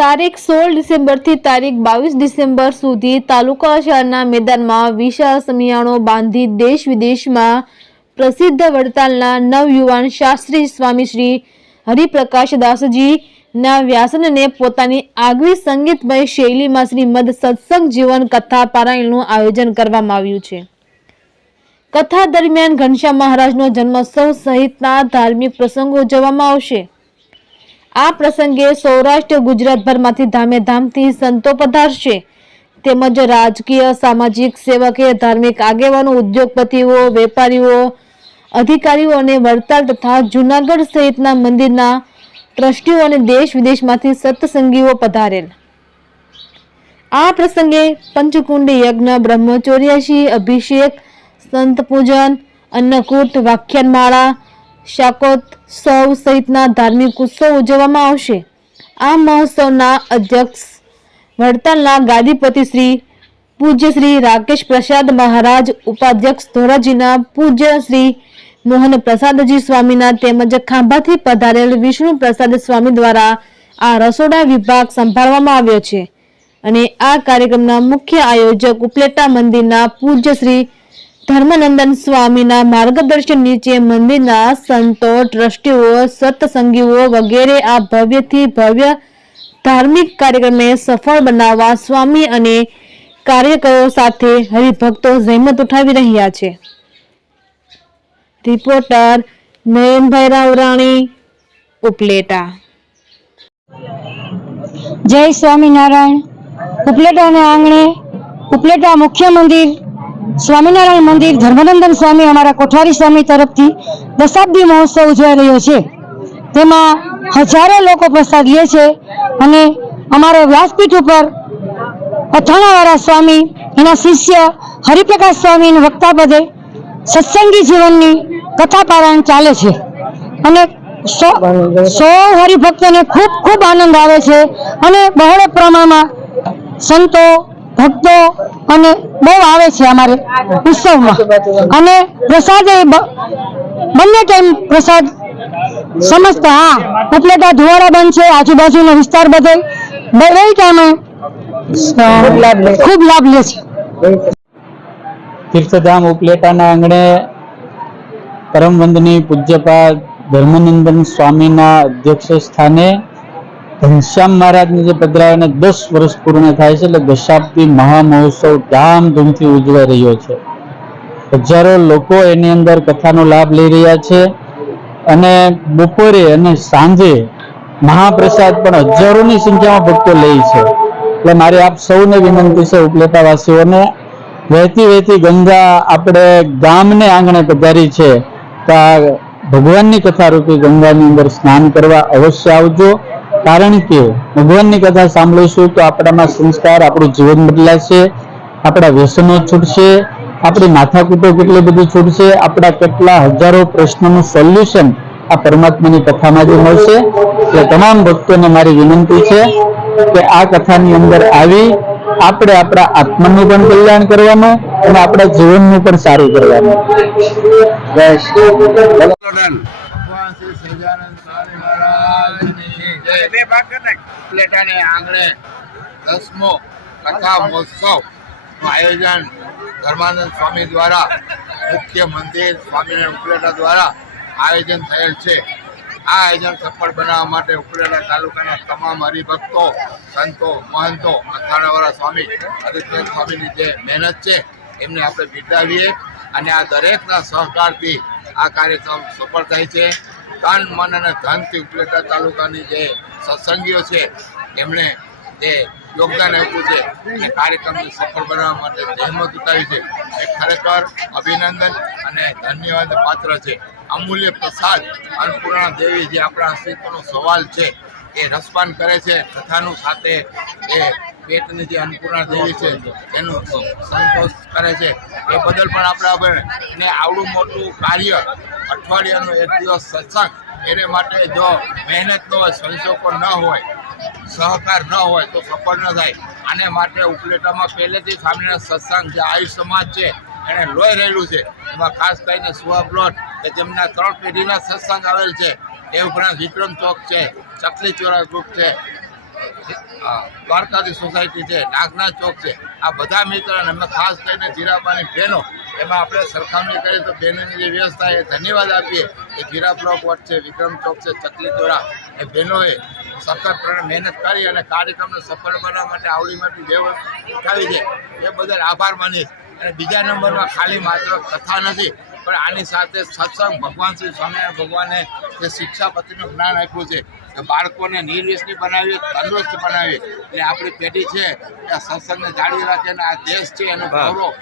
તારીખ 16 ડિસેમ્બરથી તારીખ 22 ડિસેમ્બર સુધી તાલુકા શહેરના મેદાનમાં વિશાળ સમિયાણો બાંધી દેશ વિદેશમાં પ્રસિદ્ધ વડતાલના નવયુવાન શાસ્ત્રી સ્વામી શ્રી હરિપ્રકાશ દાસજી ના વ્યાસનને પોતાની આગવી સંગીતમય શૈલીમાં શ્રીમદ સત્સંગ જીવન કથા પારાયણનું આયોજન કરવામાં આવ્યું છે। કથા દરમિયાન ઘનશ્યામ મહારાજનો જન્મોત્સવ સહિતના ધાર્મિક પ્રસંગો ઉજવવામાં આવશે। આ પ્રસંગે સૌરાષ્ટ્ર ગુજરાતભરમાંથી ધામેધામથી સંતો પધારશે તેમજ રાજકીય સામાજિક સેવકીય ધાર્મિક આગેવાનો ઉદ્યોગપતિઓ વેપારીઓ અધિકારીઓ અને વડતાલ તથા જૂનાગઢ સહિતના મંદિરના ટ્રસ્ટીઓ અને દેશ વિદેશમાંથી સત્સંગીઓ પધારેલ। આ પ્રસંગે પંચકુંડ યજ્ઞ બ્રહ્મચોર્યાસી અભિષેક સંત પૂજન અન્નકૂટ વ્યાખ્યાનમાળા શાકોત્સવ સહિતના ધાર્મિક ઉત્સવ ઉજવવામાં આવશે। આ મહોત્સવના અધ્યક્ષ વડતાલના ગાદીપતિ શ્રી પૂજ્ય શ્રી રાકેશ પ્રસાદ મહારાજ, ઉપાધ્યક્ષ ધોરાજીના પૂજ્ય શ્રી મોહન પ્રસાદજી સ્વામીના તેમજ ખાંભાથી પધારેલ વિષ્ણુ પ્રસાદ સ્વામી દ્વારા આ રસોડા વિભાગ સંભાળવામાં આવ્યો છે અને આ કાર્યક્રમના મુખ્ય આયોજક ઉપલેટા મંદિરના પૂજ્ય શ્રી ધર્મનંદન સ્વામીના માર્ગદર્શન નીચે મંદિરના સંતો ટ્રસ્ટીઓ સત્સંગીઓ વગેરે આ ભવ્યથી ભવ્ય ધાર્મિક કાર્યક્રમને સફળ બનાવવા સ્વામી અને કાર્યકરો સાથે હરિભક્તો જહેમત ઉઠાવી રહ્યા છે। રિપોર્ટર નયનભાઈ રાવરાણી, ઉપલેટા। જય સ્વામિનારાયણ। ઉપલેટાના આંગણે ઉપલેટા મુખ્ય મંદિર સ્વામિનારાયણ મંદિર ધર્મનંદન સ્વામી અમારા કોઠારી સ્વામી તરફથી દશાબ્દી મહોત્સવ ઉજવાઈ રહ્યો છે। તેમાં હજારો લોકો પ્રસાદ લે છે અને અમારા વ્યાસપીઠ ઉપર અથાણાવાળા સ્વામી એના શિષ્ય હરિપ્રકાશ સ્વામીના વક્તા પદે સત્સંગી જીવનની કથા પારાયણ ચાલે છે અને સૌ હરિભક્તોને ખૂબ ખૂબ આનંદ આવે છે અને બહોળા પ્રમાણમાં સંતો ભક્તો અને બહુ આવે છે અમારે ઉત્સવમાં અને પ્રસાદ બંને ટાઈમ પ્રસાદ સમસ્ત ઉપલેટા ધુવાડા બંધ છે, આજુબાજુનો વિસ્તાર બધો બે ટાઈમે ખૂબ લાભ લે છે। તીર્થધામ ઉપલેટાના આંગણે પરમ વંદનીય પૂજ્યપાદ ધર્મનંદન સ્વામીના અધ્યક્ષ સ્થાને ઘનશ્યામ મહારાજને જે પધરાવીને 10 વર્ષ પૂર્ણ થાય છે એટલે દશાબ્દી મહામહોત્સવ ધામધૂમથી ઉજવાઈ રહ્યો છે। હજારો લોકો એની અંદર કથાનો લાભ લઈ રહ્યા છે અને બપોરે અને સાંજે મહાપ્રસાદ પણ હજારોની સંખ્યામાં ભક્તો લે છે। એટલે મારી આપ સૌને વિનંતી છે, ઉપલેટાવાસીઓને વહેતી વહેતી ગંગા આપણે ગામને આંગણે પધારી છે તો આ ભગવાનની કથા રૂપી ગંગાની અંદર સ્નાન કરવા અવશ્ય આવજો। કારણ કે ભગવાનની કથા સાંભળીશું તો આપણામાં સંસ્કાર, આપણું જીવન બદલાશે, આપણા વ્યસનો છૂટશે, આપણી માથાકૂટો કેટલી બધી છૂટશે, આપણા કેટલા હજારો પ્રશ્નોનું સોલ્યુશન આ પરમાત્માની કથામાં જ મળશે। એટલે તમામ ભક્તોને મારી વિનંતી છે કે આ કથાની અંદર આવી આપણે આપણા આત્માનું પણ કલ્યાણ કરવાનું અને આપણા જીવનનું પણ સારું કરવાનું। ઉપલેટાને આંગણે 10મો કથા મહોત્સવનું આયોજન ધર્માનંદ સ્વામી દ્વારા મુખ્ય મંદિર સ્વામિનારાયણ ઉપલેટા દ્વારા આયોજન થયેલ છે। આ આયોજન સફળ બનાવવા માટે ઉપલેટા તાલુકાના તમામ હરિભક્તો, સંતો, મહંતો, અથાણાવાળા સ્વામી હરિપ્રકાશ સ્વામીની જે મહેનત છે એમને આપણે બિરદાવીએ અને આ દરેકના સહકારથી આ કાર્યક્રમ સફળ થાય છે। તન, મન અને ધનથી ઉપલેટા તાલુકાની જે સત્સંગીઓ છે એમણે જે યોગદાન આપ્યું છે એ કાર્યક્રમને સફળ બનાવવા માટે જહેમત ઉઠાવી છે એ ખરેખર અભિનંદન અને ધન્યવાદ પાત્ર છે। અમૂલ્ય પ્રસાદ અન્નપૂર્ણા દેવી જે આપણા અસ્તિત્વનો સવાલ છે એ રસપાન કરે છે કથાનું, સાથે એ પેટની જે અન્નપૂર્ણા દેવી છે એનું સંતોષ કરે છે એ બદલ પણ આપણે અને આવડું મોટું કાર્ય અઠવાડિયાનો એક દિવસ સત્સંગ એને માટે જો મહેનત ન હોય, સંશોકો ન હોય, સહકાર ન હોય તો સફળ ન થાય। આને માટે ઉપલેટામાં પહેલેથી સ્વામિનારાયણ સત્સંગ જે આયુષ સમાજ છે એને લોહી રહેલું છે। એમાં ખાસ કરીને સુવા પ્લોટ કે જેમના 3 પેઢીના સત્સંગ આવેલ છે, એ ઉપરાંત વિક્રમ ચોક છે, ચકલી ચોરા ગ્રુપ છે, દ્વારકાધી સોસાયટી છે, નાગનાથ ચોક છે, આ બધા મિત્રો અને અમે ખાસ કરીને જીરાપાની બહેનો એમાં આપણે સરખામણી કરીએ તો બહેનોની જે વ્યવસ્થા એ ધન્યવાદ આપીએ કે જીરાપુરા કોટ છે, વિક્રમ ચોક છે, ચકલીચોરા એ બહેનોએ સખત મહેનત કરી અને કાર્યક્રમને સફળ બનાવવા માટે આવડી મોટી વ્યવસ્થા ઉઠાવી છે એ બદલ આભાર માનીશ. અને બીજા નંબરમાં ખાલી માત્ર કથા નથી પણ આની સાથે સત્સંગ ભગવાન શ્રી સ્વામિનારાયણ ભગવાને જે શિક્ષાપતિનું જ્ઞાન આપ્યું છે કે બાળકોને નિર્વ્યસની બનાવીએ, તંદુરસ્ત બનાવીએ. એટલે આપણી પેઢી છે એ સત્સંગને જાળવી રાખે અને આ દેશ છે એનું ગૌરવ